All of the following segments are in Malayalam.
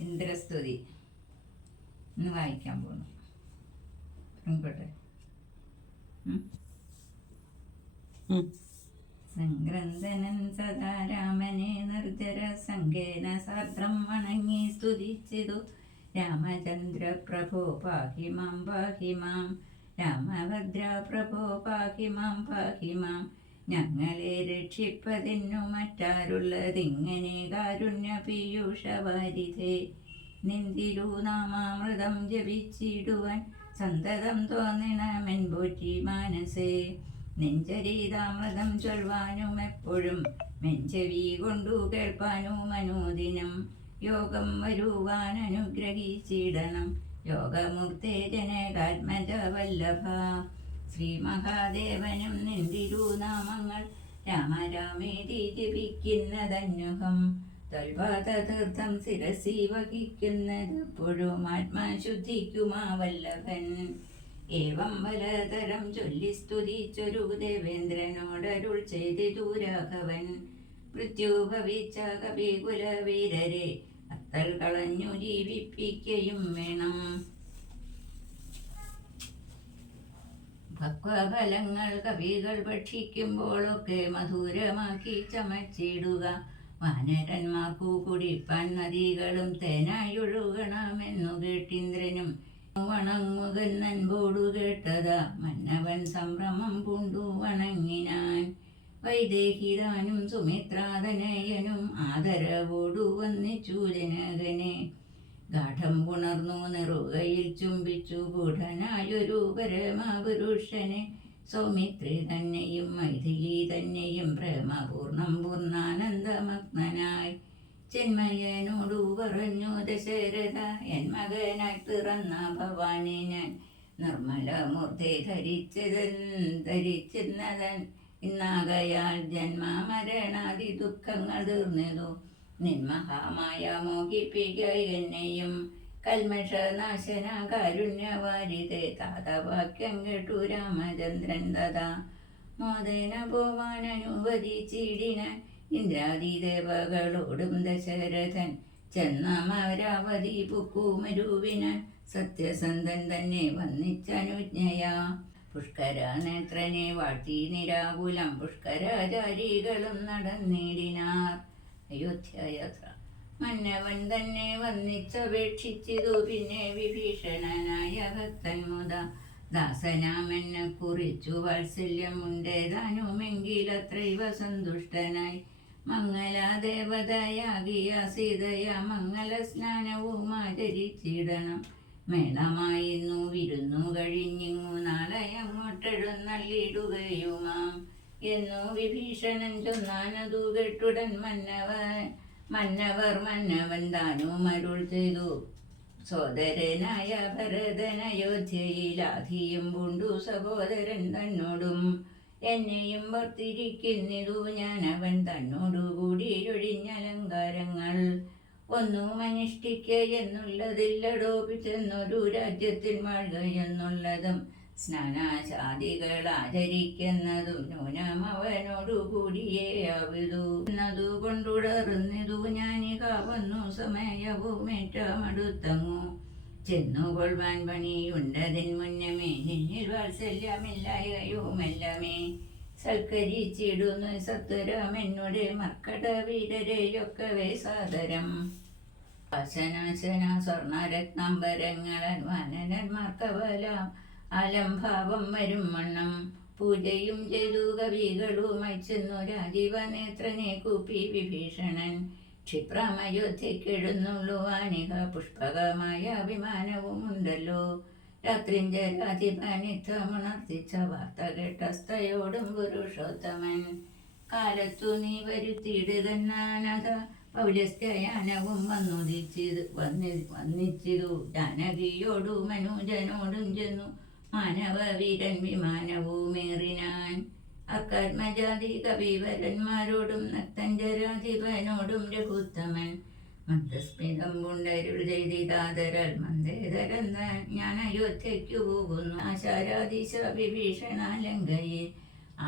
ഇന്ദ്രസ്തുതി. ഇന്ന് വായിക്കാൻ പോകുന്നു ഇങ്ങോട്ടെ സംഗ്രന്ഥനൻ സദാ രാമനെ നിർജര സംഘേന സാർദ്രം വണങ്ങി സ്തുതിച്ചിതു. രാമചന്ദ്ര പ്രഭോ പാഹി മാം പാഹി മാം രാമഭദ്ര പ്രഭോ പാഹി മാം പാഹി മാം ഞങ്ങളെ രക്ഷിപ്പതിന്നു മറ്റാരുള്ളതിങ്ങനെ കാരുണ്യ നിന്തിരു നാമാമൃതം ജപിച്ചിടുവാൻ സന്തതം തോന്നണമെൻ പോറ്റി മാനസേ. നെഞ്ചരീതാമൃതം ചൊൽവാനും എപ്പോഴും മെഞ്ചവി കൊണ്ടു കേൾപ്പാനും മനോദിനം യോഗം വരുവാൻ അനുഗ്രഹിച്ചിടണം. യോഗമൂർത്തേ ജനകാത്മജ വല്ലഭ. ശ്രീ മഹാദേവനും നിന്തിരുനാമങ്ങൾ രാമരാമേതി ജപിക്കുന്നതന്യുഹം തൊൽപാദതീർത്ഥം ശിരസി വഹിക്കുന്നത് എപ്പോഴും ആത്മശുദ്ധിക്കുമാ വല്ലഭൻ ഏവം പലതരം ചൊല്ലി സ്തുതിച്ചൊരു ദേവേന്ദ്രനോടരുൾ ചെയ്തിതു രാഘവൻ. മൃത്യു ഭവിച്ച കവികുലവീരരെ അത്തൽ കളഞ്ഞു ജീവിപ്പിക്കയും വേണം. ഭക്വഫലങ്ങൾ കവികൾ ഭക്ഷിക്കുമ്പോഴൊക്കെ മധുരമാക്കി ചമച്ചിടുക. വാനരന്മാർക്കു കുടിപ്പാൻ നദികളും തേനായൊഴുകണമെന്നു കേട്ടിന്ദ്രനും വണങ്ങുകൻ നൻപോടു കേട്ടതാ. മന്നവൻ സംഭ്രമം പൂണ്ടു വണങ്ങിനാൻ. വൈദേഹിതാനും സുമിത്രാതനയനും ആദരവോടു വന്നിച്ചു ജനകനെ. ഗാഠം പുണർന്നു നെറുകയിൽ ചുംബിച്ചു ഗൂഢനായൊരു പരമപുരുഷനെ. സൗമിത്രി തന്നെയും മൈഥിലി തന്നെയും പ്രേമപൂർണം പൂർണാനന്ദമഗ്നായി ചെന്മയനോടു പറഞ്ഞു ദശരഥ എൻ മകനായി പിറന്ന ഭവാനി ഞാൻ നിർമ്മലമൂർത്തി ധരിച്ചതൻ ധരിച്ചിരുന്നതൻ. ഇന്നാകയാൽ ജന്മ മരണാദി ദുഃഖങ്ങൾ തീർന്നതു നിന്മഹാമായ മോഹിപ്പിക്ക എന്നെയും കൽമഷനാശന കാരുണ്യവാരിതേ താതവാക്യം കേട്ടു രാമചന്ദ്രൻ തഥാ മോദന പോവാൻ അനുവദിച്ചിടിന ഇന്ദ്രാദിദേവകളോടും ദശരഥൻ ചെന്നമരാവതി പുക്കുമരുവിന് സത്യസന്ധൻ തന്നെ വന്നിച്ചനുജ്ഞയാ പുഷ്കര നേത്രനെ വാഴ്ത്തി നിരാകുലം പുഷ്കരാചാരികളും നടന്നിടിനാർ അയോധ്യയാത്ര. മന്നവൻ തന്നെ വന്നിച്ചപേക്ഷിച്ചതു. പിന്നെ വിഭീഷണനായ ഭക്തൻ മുത ദാസനാമെന്നെ കുറിച്ചു വാത്സല്യമുണ്ടേതാനുമെങ്കിലത്രൈവ സന്തുഷ്ടനായി. മംഗലാദേവതയാകിയ സീതയ മംഗല സ്നാനവും ആചരിച്ചിടണം. മേളമായിരുന്നു വിരുന്നു കഴിഞ്ഞിങ്ങു നാളെ അങ്ങോട്ടെഴുന്നള്ളിടുകയുമാം. എന്നു വിഭീഷണൻ ചൊന്നാനതു കെട്ടുടൻ മന്നവൻ മന്നവർ മന്നവൻ താനും അരുൾ ചെയ്തു. സോദരനായ ഭരതൻ അയോധ്യയിലാധിയും പൂണ്ടു. സഹോദരൻ തന്നോടും എന്നെയും വർത്തിരിക്കുന്നിതു ഞാൻ അവൻ തന്നോടുകൂടി ഒഴിഞ്ഞലങ്കാരങ്ങൾ ഒന്നും അനുഷ്ഠിക്കുക എന്നുള്ളതില്ലടോപിച്ചെന്നൊരു രാജ്യത്തിൽ വാഴുക എന്നുള്ളതും സ്നാനാശാദികൾ ആചരിക്കുന്നതും ന്യൂനം അവനോടു കൂടിയേ അവിതു എന്നതു കൊണ്ടുടർന്നിതു ഞാനികാവുന്നു സമയവും ഏറ്റമടുത്തങ്ങു ചെന്നുകൊള്ളുവാൻ പണിയുണ്ടതിൻ മുന്നമേ നിന്നിൽ വാത്സല്യമില്ലായകയുമെല്ലാമേ. സൽക്കരിച്ചിടുന്നു സത്വരം എന്നോട് മർക്കട വീരരെയൊക്കവേ സാദരം. വാസനാശന സ്വർണരത്നാംബരങ്ങൾ വാനരന്മാർക്കവലാം അലംഭാവം വരും വണ്ണം. പൂജയും ചെയ്തു കവികളുമായി ചെന്നു രാജീവനേത്രനെ കൂപ്പി വിഭീഷണൻ. ക്ഷിപ്രമയോധ്യക്കെഴുന്നുള്ളു വാനിക പുഷ്പകമായ അഭിമാനവും ഉണ്ടല്ലോ രാത്രിഞ്ചരാധിപനിത്വമുണർത്തിച്ച വാർത്ത കേട്ടസ്ഥയോടും പുരുഷോത്തമൻ. കാലത്തു നീ വരുത്തിയിടുതന്നാനത പൗരസ്ത്യയാനവും വന്നുദിച്ചിത് വന്നി വന്നിച്ചിതു ജാനകിയോടും മനുജനോടും ചെന്നു മാനവ വീരൻ വിമാനവുമേറിനാൻ അക്കർമ്മജാതി കവിവരന്മാരോടും നക്തഞ്ചരാധിപനോടും രഘുത്തമൻ മന്ദസ്മിതം കൊണ്ടരുൾ ചെയ്തിതാതരൽ മന്ദേതരൻ താൻ ഞാൻ അയോധ്യയ്ക്കു പോകുന്നു. ആശാരാധീശ വിഭീഷണാലങ്കയെ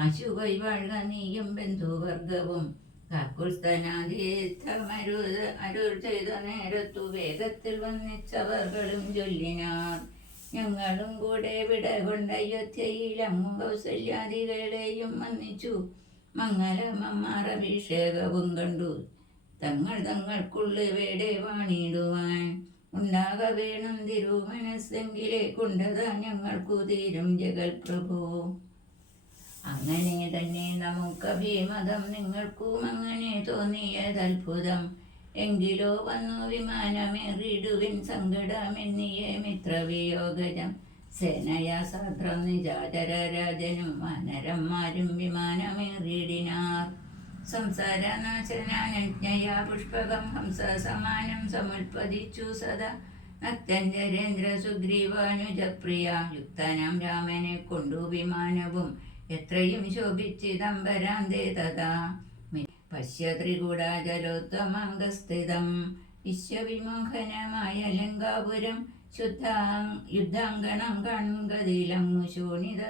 ആശുവൈ കൈവാഴ്ക നീയും ബന്ധുവർഗവും കാക്കുസ്തനാതീർത്ഥമരുത് അരുൾ ചെയ്ത നേരത്തു വേഗത്തിൽ വന്നിച്ചവർകളും ചൊല്ലിനാർ. ഞങ്ങളും കൂടെ വിട കൊണ്ട് അയോധ്യയിൽ അങ്ങും കൗസല്യാദികളെയും വന്നിച്ചു മംഗലമമ്മാറഭിഷേകവും കണ്ടു. തങ്ങൾ തങ്ങൾക്കുള്ള വേടെ വാണിടുവാൻ ഉണ്ടാക വേണം തിരുമനസ്സെങ്കിലേ കൊണ്ടതാ ഞങ്ങൾക്കു തീരും ജഗൽ പ്രഭു അങ്ങനെ തന്നെ നമുക്ക് അഭിമതം നിങ്ങൾക്കും അങ്ങനെ തോന്നിയതത്ഭുതം എങ്കിലോ വന്നു വിമാനമേറിടുവിൻ സങ്കടമെന്നിയെ മിത്രവിയോഗജം. സേനയാ സാദ്രം നിജാചര രാജനും വാനരന്മാരും വിമാനമേറിയിടിനാർ. സംസാരനാശനാനജ്ഞയാ പുഷ്പകം ഹംസ സമാനം സമുൽപ്പതിച്ചു സദാ. നക്തഞ്ചരേന്ദ്ര സുഗ്രീവാനുജപ്രിയ യുക്തനാം രാമനെ കൊണ്ടു വിമാനവും എത്രയും ശോഭിച്ചിദംബരാന്തേ തഥാ. പശ്യ ത്രികൂടാചലോത്തമാംഗസ്ഥിതം വിശ്വവിമോഹനമായ ലങ്കാപുരം ശുദ്ധാം യുദ്ധാങ്കണം കൺകതിലങ്ങു ശോണിത.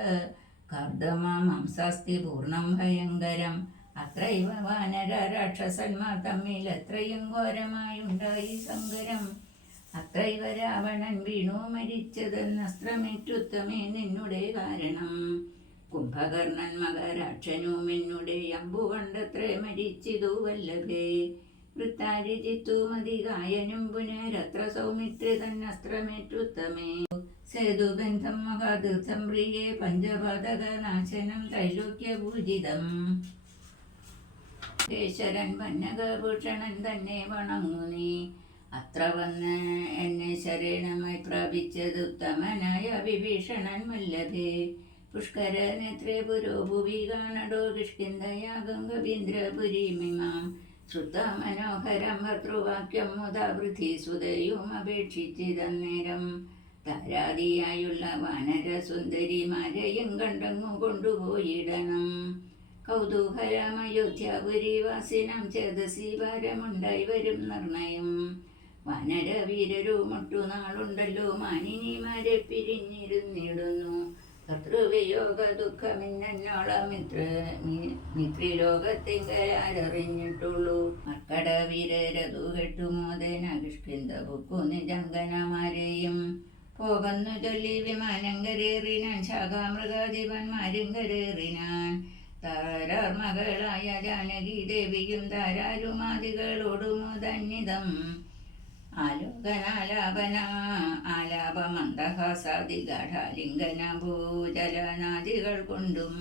കർദമാംസാസ്തി പൂർണം ഭയങ്കരം. അത്രൈവ വാനര രാക്ഷസന്മാർ തമ്മിൽ അത്രയും ഘോരമായുണ്ടായി സങ്കരം. അത്രൈവ രാവണൻ വീണു മരിച്ചതെന്ന് അസ്ത്രമേറ്റുത്തമേ നിന്നുടെ കാരണം. കുംഭകർണൻ മകരാക്ഷനും എന്നുടെ അമ്പു കണ്ടത്രേ മരിച്ചിതു വല്ലഭേ. വൃത്താരിചിത്തു മതി ഗായനും പുനരത്ര സൗമിത്രി തന്നസ്ത്രമേറ്റുത്തമേ. സേതുബന്ധം മഹാതീർത്ഥം പ്രിയേ പഞ്ചപാതക നാശനം ത്രൈലോക്യപൂജിതം. കേശരൻ വന്നകഭൂഷണൻ തന്നെ വണങ്ങുനി അത്ര വന്ന് എന്നെ ശരണമായി പ്രാപിച്ചത് ഉത്തമനായ വിഭീഷണൻ വല്ലഭേ. പുഷ്കര നേത്രേ പുരോഭുവി കാണടോ കിഷ്കിന്തയാഗം കവീന്ദ്രപുരീമിമാം ശ്രുത മനോഹരം ഭർത്തൃവാക്യം മുതാവൃത്തി സുതയും അപേക്ഷിച്ചിതന്നേരം താരാതിയായുള്ള വാനര സുന്ദരിമാരെയും കണ്ടങ്ങു കൊണ്ടുപോയിടണം. കൗതൂഹലമയോധ്യാപുരിവാസിനം ചേതസി ഭാരമുണ്ടായി വരും നിർണയം. വാനരവീരരും മുട്ടുനാളുണ്ടല്ലോ നാളുണ്ടല്ലോ മാനിനിമാരെ പിരിഞ്ഞിരുന്നിടുന്നു. കർത്തൃവിയോഗ ദുഃഖമിന്നോളമിത്ര മിത്രിലോകത്തിങ്കലാരറിഞ്ഞിട്ടുള്ളൂ മക്കട വീരരതു കെട്ടുമോദേന ബുക്കു പോകുന്നു ചൊല്ലി വിമാനം കരേറിനാൻ ശാഖാമൃഗാധിപന്മാരും കരേറിനാൻ. താരാർ മകളായ ജാനകി ദേവിയും താരാരുമാദികളോടുമുതന്നിതം ആലോകനാലാപന ആലാപമന്ദഹാസാദി ഗാഠാലിംഗന ഭൂജലനാദികൾ കൊണ്ടും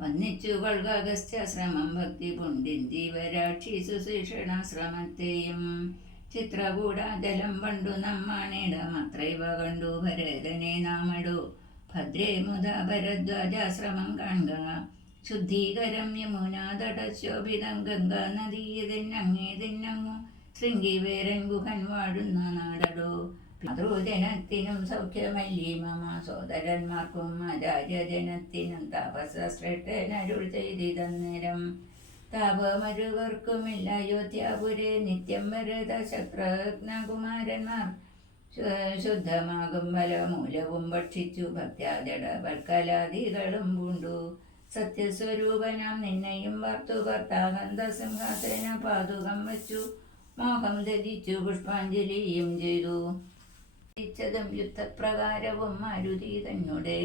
വന്നിച്ചു കൊൾഗസ്ത്യശ്രമം ഭക്തി പുണ്ടിന്ദീവരാക്ഷി സുശീഷണാശ്രമത്തെയും ചിത്രകൂടാജലം പണ്ടു നമ്മാണിടമത്രൈവ കണ്ടു ഭരതനെ നാമടു. ഭദ്രേ മുത ഭരദ്വാജാശ്രമം കാണുക. ശുദ്ധീകരം യമുനാതടശോഭിതം ഗംഗാ നദീയതിന്നങ്ങേതിന്നങ്ങു ശൃംഗിവേരൻ ഗുഹൻ വാഴുന്ന നാടടോ. മാതൃജനത്തിനും സൗഖ്യമല്ലേ മമ സോദരന്മാർക്കും ആചാര്യജനത്തിനും താപസശ്രേഷ്ഠനരുൾ ചെയ്തിതന്നേരം. താപമരുവർക്കുമില്ല അയോധ്യാപുരെ നിത്യം വരത ശക്രഘ്നകുമാരന്മാർ ശുദ്ധമാകും ഫലമൂലവും ഭക്ഷിച്ചു. ഭക്ത്യാജടവൽക്കലാദികളും പൂണ്ടു. സത്യസ്വരൂപനാം നിന്നെയും വർത്തു. ഭർത്താകന്ത സിംഹാസന പാതുകം വച്ചു. മോഹം ധരിച്ചു പുഷ്പാഞ്ജലിയും ചെയ്തു. ധരിച്ചതും യുദ്ധപ്രകാരവും മാരുതി തന്നെ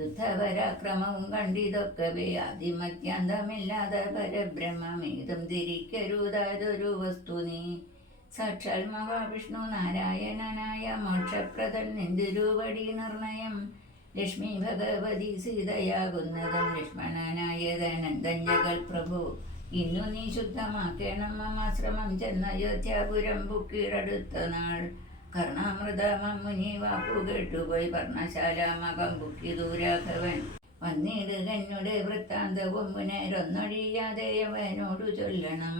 യുദ്ധപരാക്രമവും കണ്ടിതൊക്കവേ. അതിമത്യാന്തമില്ലാതെ പരബ്രഹ്മമേതും തിരിക്കരുതാതൊരു വസ്തു നീ. സാക്ഷാൽ മഹാവിഷ്ണു നാരായണനായ മോക്ഷപ്രദൻ നിന്ദിരുവടി നിർണയം. ലക്ഷ്മി ഭഗവതി സീതയാകുന്നതും ലക്ഷ്മണനായതനന്ദൻ ജഗൽ പ്രഭു. ഇന്നു നീ ശുദ്ധമാക്കണം മമാശ്രമം ചെന്നയോധ്യാപുരം ബുക്കീടടുത്ത നാൾ. കർണാമൃതമുനി വാക്കു കേട്ടുപോയി പർണശാല മകം ബുക്കി ദൂരാഘവൻ വന്നിട് കന്നുടെ വൃത്താന്തവും പുനരൊന്നൊഴിയാതെ അവനോടു ചൊല്ലണം.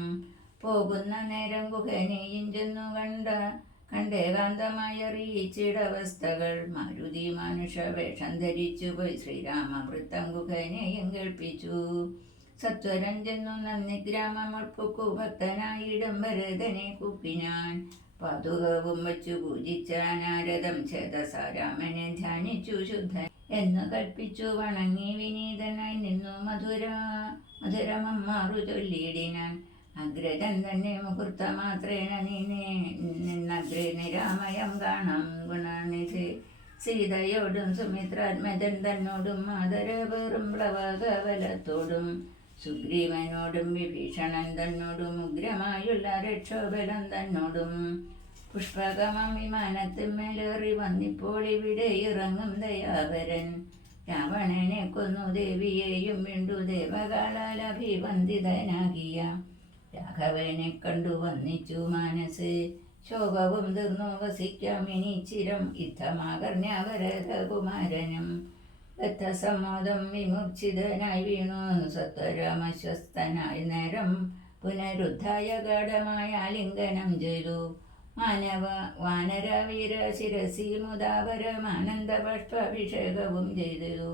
പോകുന്ന നേരം ഗുഹനെയും ചെന്നു കണ്ട കണ്ടേകാന്തമായറിയിച്ചിടവസ്ഥകൾ മാരുതി മനുഷ്യ വേഷം ധരിച്ചു പോയി ശ്രീരാമവൃത്തം ഗുഹനെയും കേൾപ്പിച്ചു. സത്വരം ചെന്നു നന്ദി ഗ്രാമമുൾപ്പുക്കു ഭക്തനായിടം ഭരതനെ കുപ്പിനാൻ. പാതുകവും വച്ചു പൂജിച്ചാൻ ആരതം ചേതസാരാമനെ ധ്യാനിച്ചു ശുദ്ധൻ എന്നു കൽപ്പിച്ചു വണങ്ങി വിനീതനായി നിന്നു മധുര മധുരമമ്മാറു ചൊല്ലിയിടിനാൻ. അഗ്രജൻ തന്നെ മുഹൂർത്ത മാത്രേണ നിന്നെ നിന്നഗ്രേ നിരാമയം കാണാം ഗുണനിധി. സീതയോടും സുമിത്രാത്മജൻ തന്നോടും മാതരവേറും പ്ലവകവലത്തോടും സുഗ്രീവനോടും വിഭീഷണൻ തന്നോടും ഉഗ്രമായുള്ള രക്ഷോബലം തന്നോടും പുഷ്പകമം വിമാനത്തിന്മേലേറി വന്നിപ്പോൾ ഇവിടെ ഇറങ്ങും ദയാപരൻ രാവണനെ കൊന്നു ദേവിയെയും വീണ്ടു ദേവകാലാൽ അഭിവന്ദിതനാകിയ രാഘവനെ കണ്ടു വന്നിച്ചു മാനസ്. ശോകവും തീർന്നു വസിക്കാം ഇനി ചിരം യുദ്ധമാകർണ്യവരകുമാരനും ബദ്ധസമ്മോദം വിമുക്ഷിതനായി വീണു. സത്വരമശ്വസ്തനായി നേരം പുനരുദ്ധായ ഗാഠമായ ആലിംഗനം ചെയ്തു. മാനവ വാനരവീര ശിരസി മുദാപരമാനന്ദ പുഷ്പാഭിഷേകവും ചെയ്തു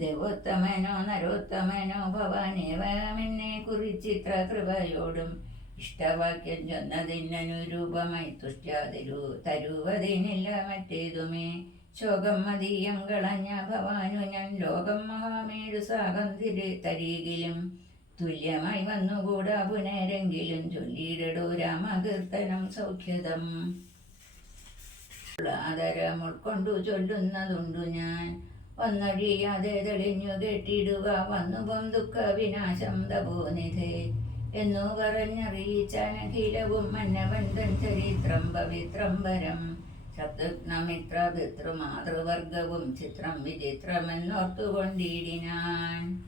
ദേവോത്തമനോ നരോത്തമനോ ഭവാനേവമെന്നെ കുറിച്ചിത്ര കൃപയോടും ഇഷ്ടവാക്യം ചൊന്നതിനനുരൂപമായി തുഷ്ടാതിരു തരുവതിനില്ല മറ്റേതുമേ. ശോകം മതീയം കളഞ്ഞ ഭവാനു ഞാൻ ലോകം മഹാമേഴു സാകം തിരി തരീകിലും തുല്യമായി വന്നുകൂടാ പുനരെങ്കിലും ചൊല്ലിയിടടോ രാമകീർത്തനം സൗഖ്യതം. ആദരം ഉൾക്കൊണ്ടു ചൊല്ലുന്നതുണ്ടു ഞാൻ. ഒന്നഴിയാതെ തെളിഞ്ഞു കെട്ടിടുക വന്നുപം ദുഃഖ വിനാശം തപോനിധേ എന്നു പറഞ്ഞറിയിച്ചാനഖിലവും മന്നവൻ തൻ ചരിത്രം പവിത്രം വരം ശബ്ദമിത്ര പിതൃമാതൃവർഗവും ചിത്രം വിചിത്രമെന്നോർത്തുകൊണ്ടിടിനാൻ